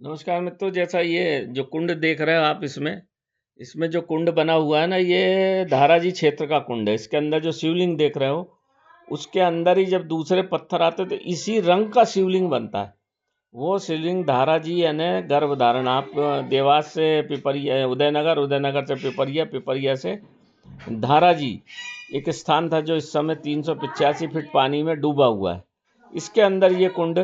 नमस्कार मित्रों। जैसा ये जो कुंड देख रहे हो आप, इसमें इसमें जो कुंड बना हुआ है ना, ये धाराजी क्षेत्र का कुंड है। इसके अंदर जो शिवलिंग देख रहे हो, उसके अंदर ही जब दूसरे पत्थर आते तो इसी रंग का शिवलिंग बनता है। वो शिवलिंग धाराजी यानी गर्भ धारण। आप देवास से पिपरिया, उदयनगर, उदयनगर से पिपरिया, पिपरिया से धाराजी एक स्थान था जो इस समय 385 फीट पानी में डूबा हुआ है। इसके अंदर ये कुंड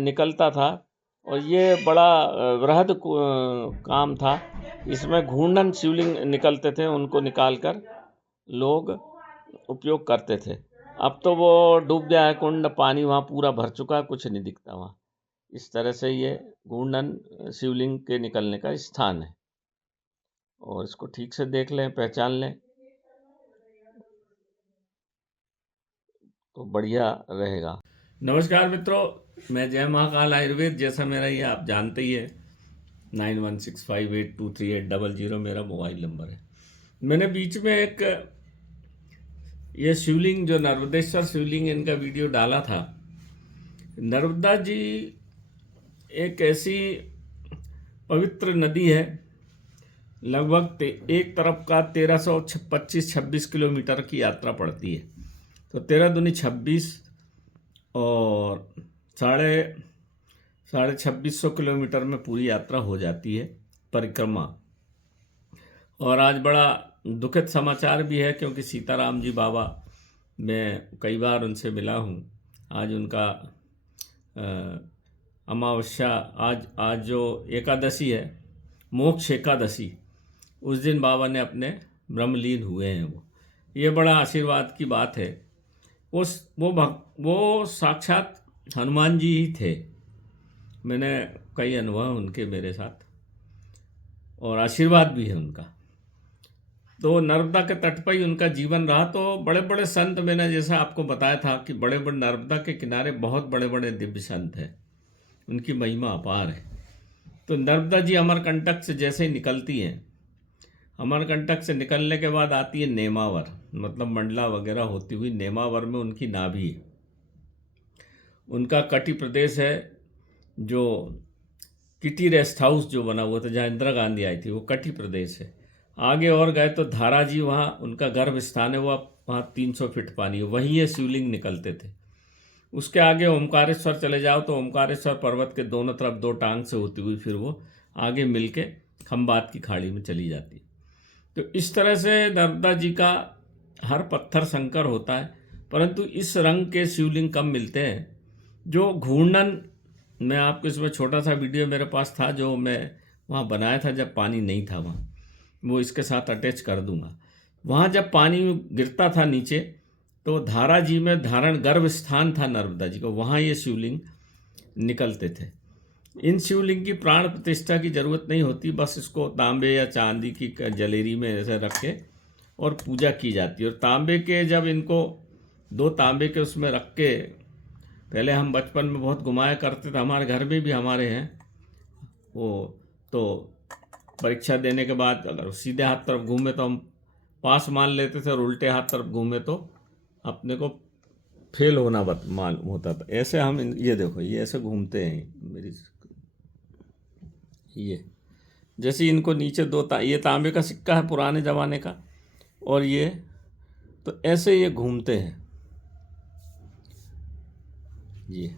निकलता था और ये बड़ा वृहद काम था। इसमें घूर्णन शिवलिंग निकलते थे, उनको निकालकर लोग उपयोग करते थे। अब तो वो डूब गया है कुंड, पानी वहाँ पूरा भर चुका है, कुछ नहीं दिखता वहाँ। इस तरह से ये घूर्णन शिवलिंग के निकलने का स्थान है, और इसको ठीक से देख लें, पहचान लें तो बढ़िया रहेगा। नमस्कार मित्रों, मैं जय महाकाल आयुर्वेद, जैसा मेरा ये आप जानते ही है 9165823800 मेरा मोबाइल नंबर है। मैंने बीच में एक ये शिवलिंग जो नर्मदेश्वर शिवलिंग, इनका वीडियो डाला था। नर्मदा जी एक ऐसी पवित्र नदी है, लगभग एक तरफ का 1325-26 किलोमीटर की यात्रा पड़ती है। तो 13 दूनी 26 और साढ़े 2600 किलोमीटर में पूरी यात्रा हो जाती है, परिक्रमा। और आज बड़ा दुखद समाचार भी है, क्योंकि सीताराम जी बाबा, मैं कई बार उनसे मिला हूँ। आज उनका अमावस्या, आज जो एकादशी है, मोक्ष एकादशी, उस दिन बाबा ने अपने ब्रह्मलीन हुए हैं। ये बड़ा आशीर्वाद की बात है। वो साक्षात हनुमान जी ही थे। मैंने कई अनुभव उनके मेरे साथ, और आशीर्वाद भी है उनका। तो नर्मदा के तट पर ही उनका जीवन रहा। तो बड़े बड़े संत, मैंने जैसा आपको बताया था कि बड़े बड़े नर्मदा के किनारे बहुत बड़े बड़े दिव्य संत हैं, उनकी महिमा अपार है। तो नर्मदा जी अमरकंटक से जैसे ही निकलती हैं, अमरकंटक से निकलने के बाद आती है नेमावर, मतलब मंडला वगैरह होती हुई नेमावर में उनकी नाभि है। उनका कटी प्रदेश है, जो किटी रेस्ट हाउस जो बना हुआ था जहाँ इंदिरा गांधी आई थी, वो कटी प्रदेश है। आगे और गए तो धाराजी, वहाँ उनका गर्भ स्थान है, वहाँ 300 फीट पानी है, वहीं ये शिवलिंग निकलते थे। उसके आगे ओमकारेश्वर चले जाओ तो ओमकारेश्वर पर्वत के दोनों तरफ 2 टांग से होती हुई फिर वो आगे मिलके खंबात की खाड़ी में चली जाती। तो इस तरह से नर्मदा जी का हर पत्थर संकर होता है, परंतु इस रंग के शिवलिंग कम मिलते हैं। जो घूर्णन, मैं आपको इसमें छोटा सा वीडियो मेरे पास था जो मैं वहाँ बनाया था जब पानी नहीं था वहाँ, वो इसके साथ अटैच कर दूंगा। वहाँ जब पानी गिरता था नीचे, तो धारा जी में धारण गर्भ स्थान था नर्मदा जी को, वहाँ ये शिवलिंग निकलते थे। इन शिवलिंग की प्राण प्रतिष्ठा की जरूरत नहीं होती, बस इसको तांबे या चांदी की जलेरी में ऐसे रख के और पूजा की जाती है। और तांबे के, जब इनको 2 तांबे के उसमें रख के, पहले हम बचपन में बहुत घुमाया करते थे, हमारे घर में भी हमारे हैं वो। तो परीक्षा देने के बाद अगर सीधे हाथ तरफ घूमे तो हम पास मान लेते थे, और उल्टे हाथ तरफ घूमे तो अपने को फेल होना मालूम होता था। ऐसे हम ये देखो, ये ऐसे घूमते हैं मेरी, ये जैसे इनको नीचे ये तांबे का सिक्का है पुराने ज़माने का, और ये तो ऐसे ये घूमते हैं। ये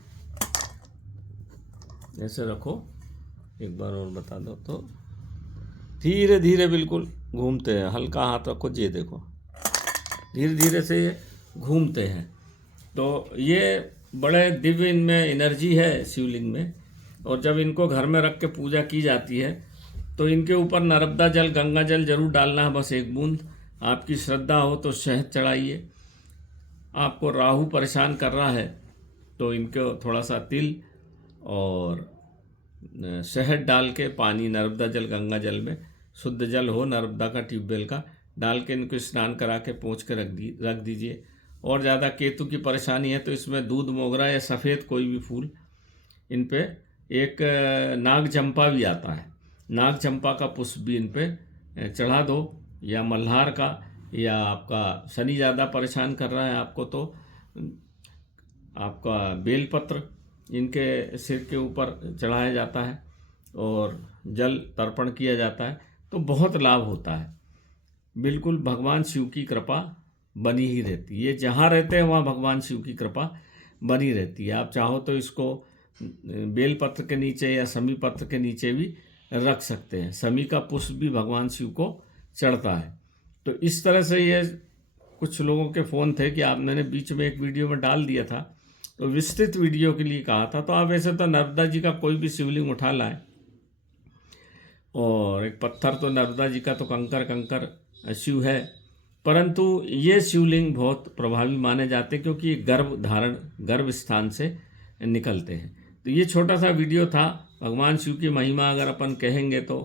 ऐसे रखो, एक बार और बता दो, तो धीरे धीरे बिल्कुल घूमते हैं। हल्का हाथ रखो, ये देखो धीरे धीरे से ये घूमते हैं। तो ये बड़े दिव्य इनमें एनर्जी है शिवलिंग में। और जब इनको घर में रख के पूजा की जाती है तो इनके ऊपर नर्मदा जल, गंगा जल जरूर डालना है, बस 1 बूंद। आपकी श्रद्धा हो तो शहद चढ़ाइए। आपको राहु परेशान कर रहा है तो इनको थोड़ा सा तिल और शहद डाल के पानी, नर्मदा जल, गंगा जल में, शुद्ध जल हो नर्मदा का, ट्यूबवेल का, डाल के इनको स्नान करा के पोंछ के रख दीजिए। और ज़्यादा केतु की परेशानी है तो इसमें दूध मोगरा या सफ़ेद कोई भी फूल, इन पे एक नाग चंपा भी आता है, नाग चंपा का पुष्प भी इन पे चढ़ा दो, या मल्हार का, या आपका शनि ज़्यादा परेशान कर रहा है आपको तो आपका बेलपत्र इनके सिर के ऊपर चढ़ाया जाता है। और जल तर्पण किया जाता है तो बहुत लाभ होता है। बिल्कुल भगवान शिव की कृपा बनी ही रहती है। ये जहाँ रहते हैं वहाँ भगवान शिव की कृपा बनी रहती है। आप चाहो तो इसको बेलपत्र के नीचे या समी पत्र के नीचे भी रख सकते हैं। समी का पुष्प भी भगवान शिव को चढ़ता है। तो इस तरह से ये कुछ लोगों के फ़ोन थे कि आप, मैंने बीच में एक वीडियो में डाल दिया था, तो विस्तृत वीडियो के लिए कहा था। तो आप वैसे तो नर्मदा जी का कोई भी शिवलिंग उठा लाएं, और एक पत्थर तो नर्मदा जी का तो कंकर कंकर शिव है, परंतु ये शिवलिंग बहुत प्रभावी माने जाते हैं क्योंकि ये गर्भ स्थान से निकलते हैं। तो ये छोटा सा वीडियो था। भगवान शिव की महिमा अगर अपन कहेंगे तो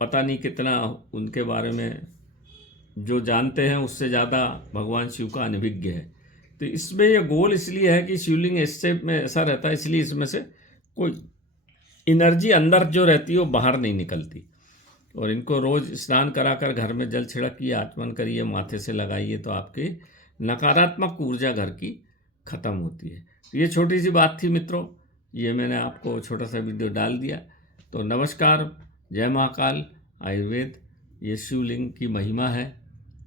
पता नहीं कितना उनके बारे में जो जानते हैं उससे ज़्यादा भगवान शिव का अनभिज्ञ है। तो इसमें ये गोल इसलिए है कि शिवलिंग इस शेप में ऐसा रहता है, इसलिए इसमें से कोई एनर्जी अंदर जो रहती है वो बाहर नहीं निकलती। और इनको रोज़ स्नान कराकर घर में जल छिड़किए, आचमन करिए, माथे से लगाइए, तो आपकी नकारात्मक ऊर्जा घर की ख़त्म होती है। तो ये छोटी सी बात थी मित्रों, ये मैंने आपको छोटा सा वीडियो डाल दिया। तो नमस्कार, जय महाकाल। आयुर्वेद ये शिवलिंग की महिमा है,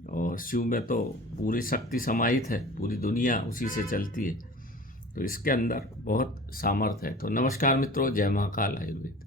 और शिव में तो पूरी शक्ति समाहित है, पूरी दुनिया उसी से चलती है। तो इसके अंदर बहुत सामर्थ्य है। तो नमस्कार मित्रों, जय महाकाल आयुर्वेद।